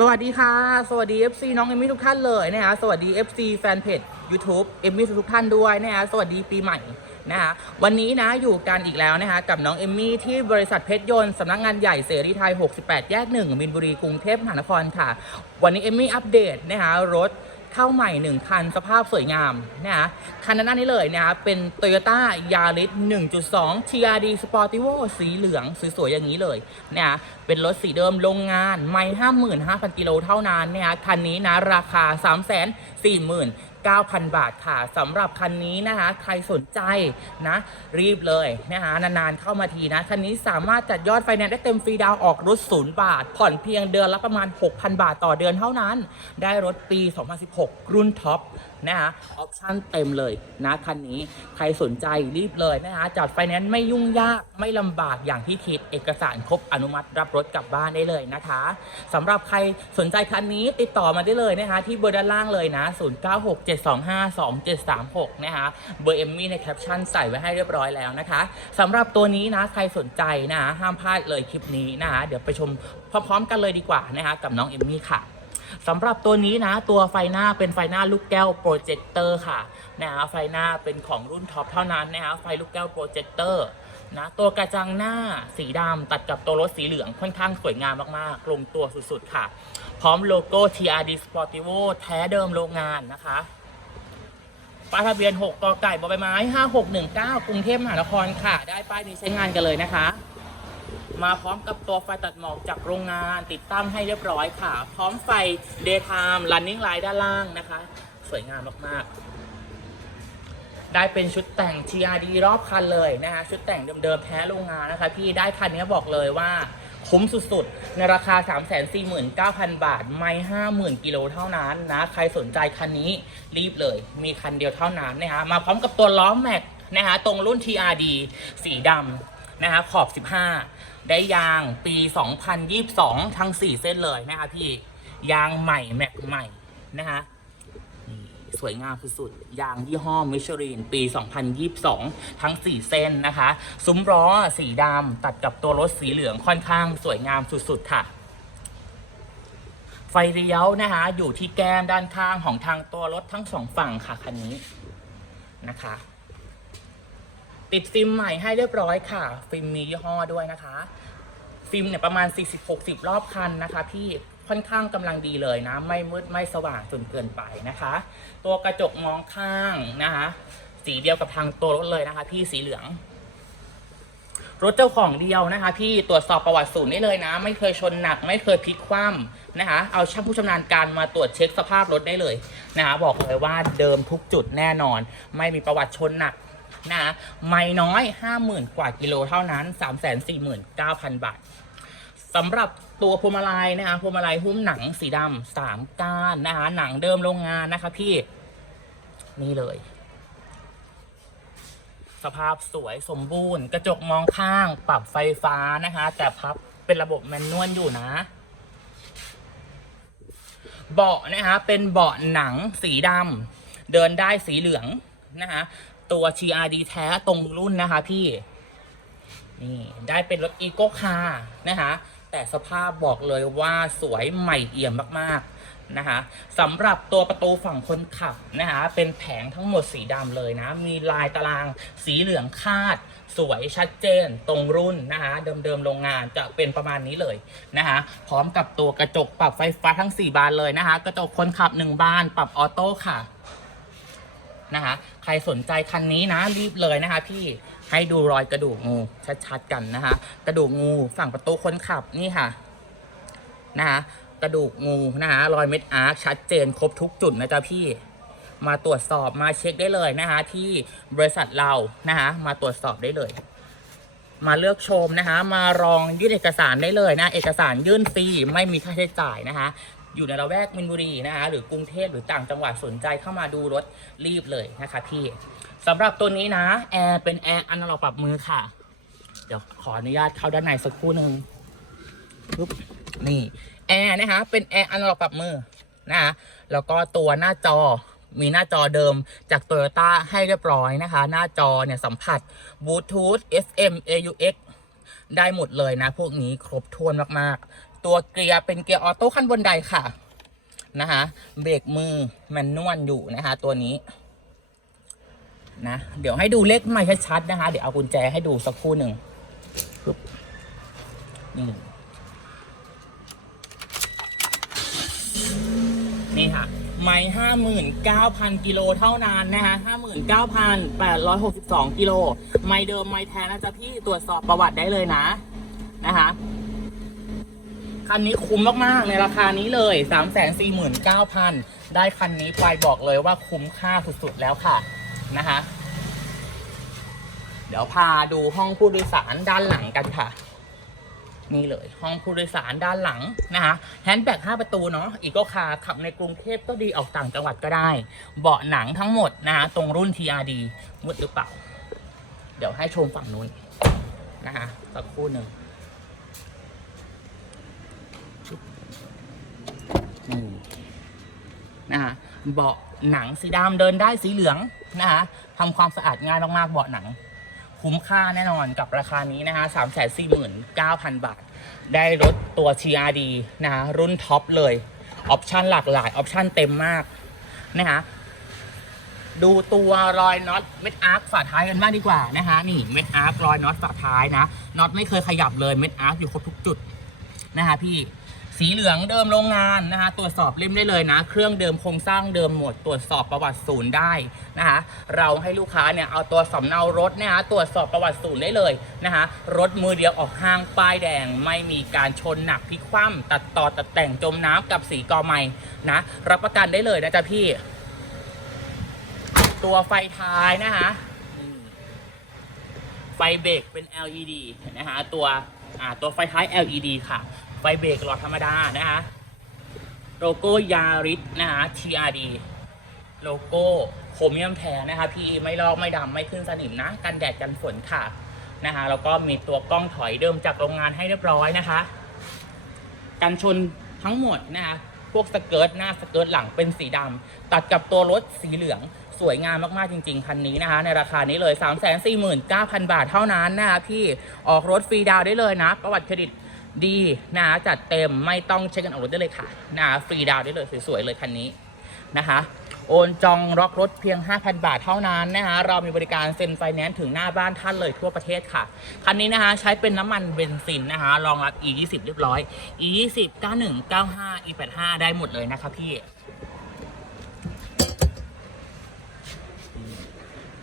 สวัสดีค่ะ สวัสดี FC น้องเอมมี่ทุกท่านเลยนะฮะสวัสดี FC แฟนเพจ YouTube เอมมี่ทุกท่านด้วยนะฮะสวัสดีปีใหม่นะฮะวันนี้นะอยู่กันอีกแล้วนะคะกับน้องเอมมี่ที่บริษัทเพชรยนต์สำนักงานใหญ่เสรีไทย 68 แยก 1มินบุรีกรุงเทพมหานครค่ะ วันนี้เอมมี่อัปเดตนะฮะรถ เท่าใหม่1คันสภาพสวยงามนะฮะคันหน้านี้เลยนะครับเป็น Toyota Yaris 1.2 TRD Sportivo สีเหลืองสวยๆอย่างนี้เลยนะฮะเป็นรถสีเดิมโรงงานไม่ 55,000 กิโลเท่านั้นนะฮะคันนี้นะราคา 9,000 บาทค่ะสำหรับคันนี้นะคะ ใครสนใจนะ รีบเลยนะคะนานๆเข้ามาทีนะ คันนี้สามารถจัดยอดไฟแนนซ์ได้เต็มฟรีดาวออกรถศูนย์บาท ผ่อนเพียงเดือนละประมาณ 6,000 บาทต่อเดือนเท่านั้น ได้รถปี 2016 รุ่นท็อปนะคะออปชั่นเต็มเลยนะคันนี้ใครสนใจรีบเลยนะคะจัดไฟแนนซ์ไม่ยุ่งยากไม่ลำบากอย่างที่คิดเอกสารครบอนุมัติรับรถกลับบ้านได้เลยนะคะสำหรับใครสนใจคันนี้ติดต่อมาได้เลยนะคะที่เบอร์ด้านล่างเลยนะ 096 27252736 นะคะ เบอร์เอมมี่ในแคปชั่นใส่ไว้ให้เรียบร้อยแล้วนะคะสำหรับตัวนี้นะใครสนใจนะห้ามพลาดเลยคลิปนี้นะคะเดี๋ยวไปชมพร้อมๆกันเลยดีกว่านะคะกับน้องเอมมี่ค่ะสำหรับตัวนี้นะ ตัวไฟหน้าเป็นไฟหน้าลูกแก้วโปรเจคเตอร์ค่ะนะฮะไฟหน้าเป็นของรุ่นท็อปเท่านั้นนะฮะไฟลูกแก้วโปรเจคเตอร์นะตัวกระจังหน้าสีดำตัดกับตัวรถสีเหลืองค่อนข้างสวยงามมากๆลงตัวสุดๆค่ะ พร้อมโลโก้ TRD Sportivo แท้เดิมโรงงานนะคะ ป้ายทะเบียน 6กไก่บใบไม้ 5619 กรุงเทพมหานครค่ะ ได้ป้ายนี้ใช้งานกันเลยนะคะ มาพร้อมกับตัวไฟตัดหมอกจากโรงงานติดตั้งให้เรียบร้อยค่ะ พร้อมไฟ daytime running light ด้านล่างนะคะ สวยงามมากๆ ได้เป็นชุดแต่ง TRD รอบคันเลยนะคะ ชุดแต่งเดิมๆแท้โรงงานนะคะ พี่ได้คันนี้บอกเลยว่า คุ้มสุดๆ ในราคา 349,000 บาท ไม่ 50,000 กิโลเท่านั้นนะ ใครสนใจคันนี้รีบเลย มีคันเดียวเท่านั้นนะคะมาพร้อมกับตัวล้อแม็กนะคะตรงรุ่น TRD สีดำนะคะขอบ 15 ได้ยางปี 2022 ทั้ง 4 เส้นเลยนะคะพี่ ยางใหม่แม็กใหม่นะคะ สวยงามสุดๆยางยี่ห้อมิชลินปี 2022 ทั้ง 4 เส้นนะคะ ซุ้มล้อสีดำตัดกับตัวรถสีเหลืองค่อนข้างสวยงามสุดๆค่ะไฟเลี้ยวนะคะ อยู่ที่แก้มด้านข้างของทางตัวรถทั้งสองฝั่งค่ะคันนี้นะคะ ติดฟิล์มใหม่ให้เรียบร้อยค่ะ ฟิล์มมียี่ห้อด้วยนะคะ ฟิล์มเนี่ยประมาณ 40-60 รอบคันนะคะพี่ ค่อนข้างกำลังดีเลยนะ ไม่มืดไม่สว่างจนเกินไปนะคะ ตัวกระจกมองข้างนะคะ สีเดียวกับทางตัวรถเลยนะคะ พี่สีเหลือง รถเจ้าของเดียวนะคะ พี่ตรวจสอบประวัติศูนย์ได้เลยนะ ไม่เคยชนหนัก ไม่เคยพลิกคว่ำนะคะ เอาช่างผู้ชำนาญการมาตรวจเช็คสภาพรถได้เลยนะคะ บอกเลยว่าเดิมทุกจุดแน่นอน ไม่มีประวัติชนหนักนะไม่น้อย 50,000 กว่ากิโลเท่านั้น 349,000 บาทสำหรับ ตัวพวงมาลัยนะคะพวงมาลัยหุ้มหนังสีดำสามก้านนะคะหนังเดิมโรงงานนะคะ พี่นี่เลย สภาพสวยสมบูรณ์ กระจกมองข้างปรับไฟฟ้านะคะ แต่พับเป็นระบบแมนนวลอยู่นะเบาะนะคะเป็นเบาะหนังสีดำเดินได้สีเหลืองนะคะตัว TRD แท้ตรงรุ่นนะคะพี่ นี่ ได้เป็นรถอีโก้คาร์นะคะ แต่สภาพบอกเลยว่าสวยใหม่เอี่ยมมากๆนะคะสำหรับตัวประตูฝั่งคนขับนะคะเป็นแผงทั้งหมดสีดำเลยนะ มีลายตารางสีเหลืองคาด สวยชัดเจนตรงรุ่นนะคะเดิมๆโรงงานจะเป็นประมาณนี้เลยนะคะพร้อมกับตัวกระจกปรับไฟฟ้าทั้ง 4 บานเลยนะคะ กระจกคนขับ 1 บาน ปรับออโต้ค่ะนะคะใครสนใจคันนี้นะรีบเลยนะคะพี่ ให้ดูรอยกระดูกงูชัดๆกันนะคะ กระดูกงูฝั่งประตูคนขับนี่ค่ะนะคะกระดูกงูนะคะรอยเม็ดอาร์คชัดเจนครบทุกจุดนะจ๊ะพี่มาตรวจสอบมาเช็คได้เลยนะคะที่บริษัทเรานะคะมาตรวจสอบได้เลย มาเลือกชมนะคะมารองยื่นเอกสารได้เลยนะ เอกสารยื่นฟรีไม่มีค่าใช้จ่ายนะคะอยู่ในละแวกมินบุรีนะคะหรือกรุงเทพหรือต่างจังหวัดสนใจเข้ามาดูรถรีบเลยนะคะพี่ สำหรับตัวนี้นะ แอร์เป็นแอร์อันาล็อกปรับมือค่ะ เดี๋ยวขออนุญาตเข้าด้านในสักครู่หนึ่งปุ๊บนี่แอร์นะคะเป็นแอร์อันาล็อกปรับมือนะคะแล้วก็ตัวหน้าจอมีหน้าจอเดิมจาก t o y ยต้าให้เรียบร้อยนะคะ หน้าจอเนี่ยสัมผัสบลูทูธ FM AUX ได้หมดเลยนะ พวกนี้ครบถ้วนมากๆ ตัวเกียร์เป็นเกียร์ออโต้ขั้นบนไดค่ะนะคะเบรกมือแมนนวลอยู่นะคะ ตัวนี้ นะ เดี๋ยวให้ดูเลขไม่ชัดๆนะคะ เดี๋ยวเอากุญแจให้ดูสักครู่หนึ่งปึ๊บนี่นี่ค่ะ ไม่ห้าหมื่นเก้าพันกิโลเท่านั้นนะคะห้าหมื่นเก้าพันแปดร้อยหกสิบสองกิโล ไม่เดิมไม่แท้นะจ๊ะพี่ตรวจสอบประวัติได้เลยนะ นะคะคันนี้คุ้มมาก ๆ ในราคานี้เลย 3 4 9 0 0 0 ได้คันนี้ไปบอกเลยว่าคุ้มค่าสุด ๆ แล้วค่ะ นะคะ เดี๋ยวพาดูห้องผู้โดยสารด้านหลังกันค่ะ นี่เลยห้องผู้โดยสารด้านหลังนะคะแฮนด์แบ็ก5ประตูเนาะอีกก็คาขับในกรุงเทพก็ดีออกต่างจังหวัดก็ได้ เบาะหนังทั้งหมดนะคะตรงรุ่น TRD มืดหรือเปล่า เดี๋ยวให้ชมฝั่งนู้นนะคะสักครู่หนึ่งนะคะ เบาะหนังสีดำเดินได้สีเหลืองนะคะทำความสะอาดง่ายมากๆเบาะหนัง คุ้มค่าแน่นอนกับราคานี้นะคะสามแสนสี่หมื่นเก้าพันบาท ได้รถตัว TRD นะคะรุ่นท็อปเลย ออปชันหลากหลาย ออปชันเต็มมากนะคะดูตัวรอยน็อตเม็ดอาร์คฝาท้ายกันบ้างดีกว่านะคะนี่เม็ดอาร์ครอยน็อตฝาท้ายนะน็อตไม่เคยขยับเลยเม็ดอาร์คอยู่ครบทุกจุดนะคะพี่ สีเหลืองเดิมโรงงานนะคะตรวจสอบเล่มได้เลยนะ เครื่องเดิมโครงสร้างเดิมหมด ตรวจสอบประวัติศูนย์ได้นะคะเราให้ลูกค้าเนี่ยเอาตัวสำเนารถนะคะตรวจสอบประวัติศูนย์ได้เลยนะคะรถมือเดียวออกห้างป้ายแดง ไม่มีการชนหนักพลิกคว่ำตัดต่อตัดแต่งจมน้ำกับสีกอไม้นะรับประกันได้เลยนะจ๊ะพี่ ตัวไฟท้ายนะคะไฟเบรกเป็น LED นะคะตัวตัวไฟท้าย LED ค่ะ ไฟเบรกหลอดธรรมดานะคะโลโก้ยาริสนะคะ TRD โลโก้โครเมียมแท้นะคะพี่ไม่ลอกไม่ดำไม่ขึ้นสนิมนะ กันแดดกันฝนค่ะนะคะแล้วก็มีตัวกล้องถอยเดิมจากโรงงานให้เรียบร้อยนะคะ กันชนทั้งหมดนะคะพวกสเกิร์ตหน้าสเกิร์ตหลังเป็นสีดำตัดกับตัวรถสีเหลืองสวยงามมากๆจริง ๆ คันนี้นะคะ ในราคานี้เลย 3 4 9 0 0 0 บาทเท่านั้นนะคะพี่ออกรถฟรีดาวได้เลยนะ ประวัติเครดิต ดีนะจัดเต็มไม่ต้องเช็คกันออกรถได้เลยค่ะนะฟรีดาวได้เลยสวยๆเลยคันนี้นะคะโอนจองล็อกรถเพียง 5,000 บาทเท่านั้นนะคะเรามีบริการเซ็นไฟแนนซ์ถึงหน้าบ้านท่านเลยทั่วประเทศค่ะ คันนี้นะคะใช้เป็นน้ำมันเบนซินนะคะรองรับ E 2 0 เรียบร้อย E 2 0 91 95 E 8 5 ได้หมดเลยนะคะพี่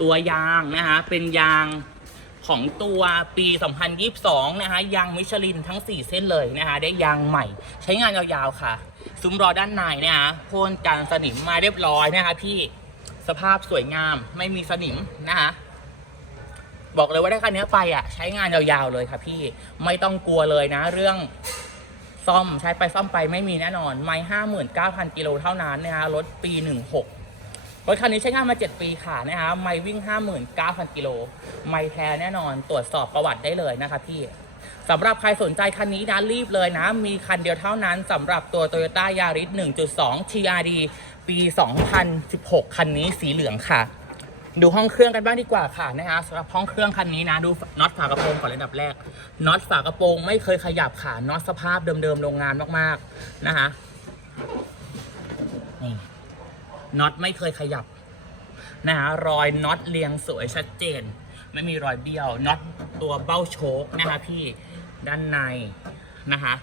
ตัวยางนะคะเป็นยาง ของตัวปี 2022 นะคะยางมิชลินทั้ง 4 เส้นเลยนะคะได้ยางใหม่ใช้งานยาวๆค่ะ ซุ้มรอด้านในนะคะพ่นกันสนิมมาเรียบร้อยนะคะพี่สภาพสวยงามไม่มีสนิมนะคะบอกเลยว่าได้คันนี้ไปอะใช้งานยาวๆเลยค่ะพี่ไม่ต้องกลัวเลยนะ เรื่องซ่อมใช้ไปซ่อมไปไม่มีแน่นอน ไม่ห้าหมื่นเก้าพันกิโลเท่านั้นนะคะรถปีหนึ่งหก รถคันนี้ใช้งานมา 7 ปีค่ะนะคะไม่วิ่ง 59,000 กิโล ไม่แท้แน่นอนตรวจสอบประวัติได้เลยนะคะพี่สำหรับใครสนใจคันนี้นะรีบเลยนะ มีคันเดียวเท่านั้นสำหรับตัว Toyota Yaris 1.2 TRD ปี 2016 คันนี้สีเหลืองค่ะ ดูห้องเครื่องกันบ้างดีกว่าค่ะนะคะสำหรับห้องเครื่องคันนี้นะ ดูน็อตฝากระโปรงก่อนระดับแรกน็อตฝากระโปรงไม่เคยขยับค่ะน็อตสภาพเดิมๆโรงงานมากๆนะคะนี่ น็อตไม่เคยขยับนะฮะรอยน็อตเรียงสวยชัดเจน ไม่มีรอยเบี้ยวน็อตตัวเบ้าโชคนะคะพี่ด้านในนะคะ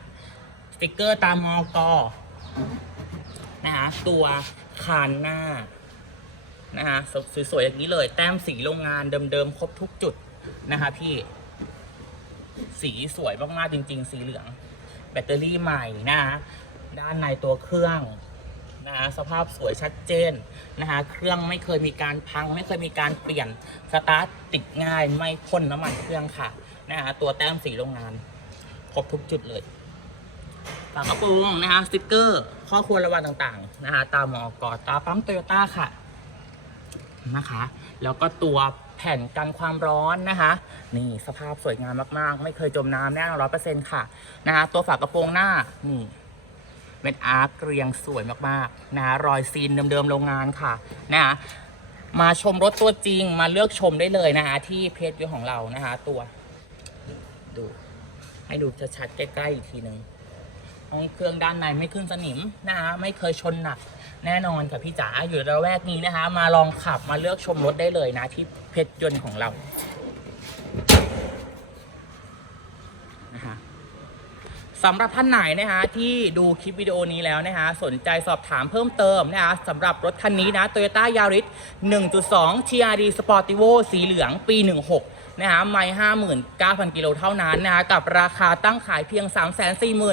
สติกเกอร์ตามมอกอนะคะตัวคานหน้านะคะสวยๆอย่างนี้เลย แต้มสีโรงงานเดิมๆครบทุกจุดนะคะพี่สีสวยมากๆจริง ๆ สีเหลือง แบตเตอรี่ใหม่นะคะด้านในตัวเครื่อง นะฮะสภาพสวยชัดเจนนะฮะเครื่องไม่เคยมีการพัง ไม่เคยมีการเปลี่ยนสตาร์ทติดง่ายไม่พ่นน้ำมันเครื่องค่ะนะฮะตัวแต้มสีโรงงานครบทุกจุดเลยฝากระโปรงนะฮะสติกเกอร์ ข้อควรระวังต่างๆนะฮะตามมอกอตาปั๊มโตโยต้าค่ะนะคะ แล้วก็ตัวแผ่นกันความร้อนนะคะ นี่สภาพสวยงามมากๆ ไม่เคยจมน้ำแน่นอนร้อยเปอร์เซ็นต์ค่ะนะคะตัวฝากระโปรงหน้านี่ เป็นอาร์คเรียงสวยมากๆนะรอยซีนเดิมๆโรงงานค่ะนะมาชมรถตัวจริงมาเลือกชมได้เลยนะคะที่เพจวิวของเรานะคะตัวดูให้ดูชัดๆใกล้ๆอีกทีหนึ่งห้องเครื่องด้านในไม่ขึ้นสนิมนะคะไม่เคยชนหนักแน่นอนค่ะพี่จ๋าอยู่ระแวกนี้นะคะ มาลองขับมาเลือกชมรถได้เลยนะที่เพชรยนต์ของเรานะคะ สำหรับท่านไหนนะคะที่ดูคลิปวิดีโอนี้แล้วนะคะสนใจสอบถามเพิ่มเติมนะคะสำหรับรถคันนี้นะ Toyota Yaris 1.2 TRD Sportivo สีเหลืองปี 16 นะคะไม่59,000กิโลเท่านั้นนะคะกับราคาตั้งขายเพียง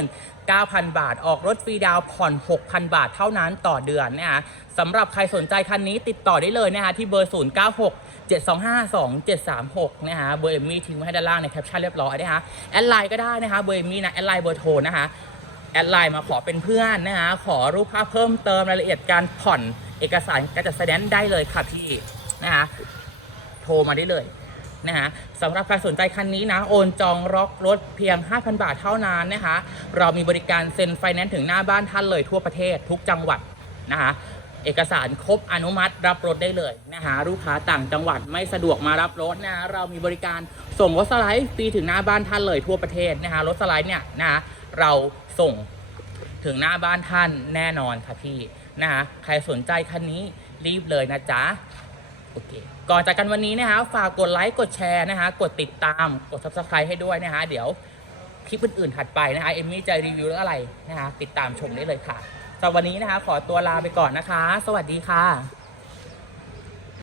349,000 บาท ออกรถฟรีดาวผ่อน 6,000 บาทเท่านั้นต่อเดือนนะคะสำหรับใครสนใจคันนี้ติดต่อได้เลยนะคะที่เบอร์ 096 725 2736นะคะเบอร์เอมมี่ทิ้งไว้ให้ด้านล่างในแคปชั่นเรียบร้อยนะคะแอดไลน์ก็ได้นะคะเบอร์เอมมี่นะแอดไลน์เบอร์โทรนะคะแอดไลน์มาขอเป็นเพื่อนนะคะขอรูปภาพเพิ่มเติมรายละเอียดการผ่อนเอกสารการจัดแสดงได้เลยค่ะพี่นะคะโทรมาได้เลย นะคะสำหรับใครสนใจคันนี้นะ โอนจองล็อกรถเพียง 5,000 บาทเท่านั้นนะคะ เรามีบริการเซ็นไฟแนนซ์ถึงหน้าบ้านท่านเลยทั่วประเทศทุกจังหวัดนะคะเอกสารครบอนุมัติรับรถได้เลยนะคะลูกค้าต่างจังหวัดไม่สะดวกมารับรถนะเรามีบริการส่งรถสไลด์ฟรีถึงหน้าบ้านท่านเลยทั่วประเทศนะคะรถสไลด์เนี่ยนะะเราส่งถึงหน้าบ้านท่านแน่นอนค่ะพี่นะคะใครสนใจคันนี้รีบเลยนะจ๊ะโอเค ก่อนจากกันวันนี้นะคะฝากกดไลค์กดแชร์นะคะกดติดตามกด subscribe ให้ด้วยนะคะเดี๋ยวคลิปอื่นๆถัดไปนะคะเอมมี่จะรีวิวเรื่องอะไรนะคะติดตามชมได้เลยค่ะสำหรับวันนี้นะคะขอตัวลาไปก่อนนะคะ สวัสดีค่ะ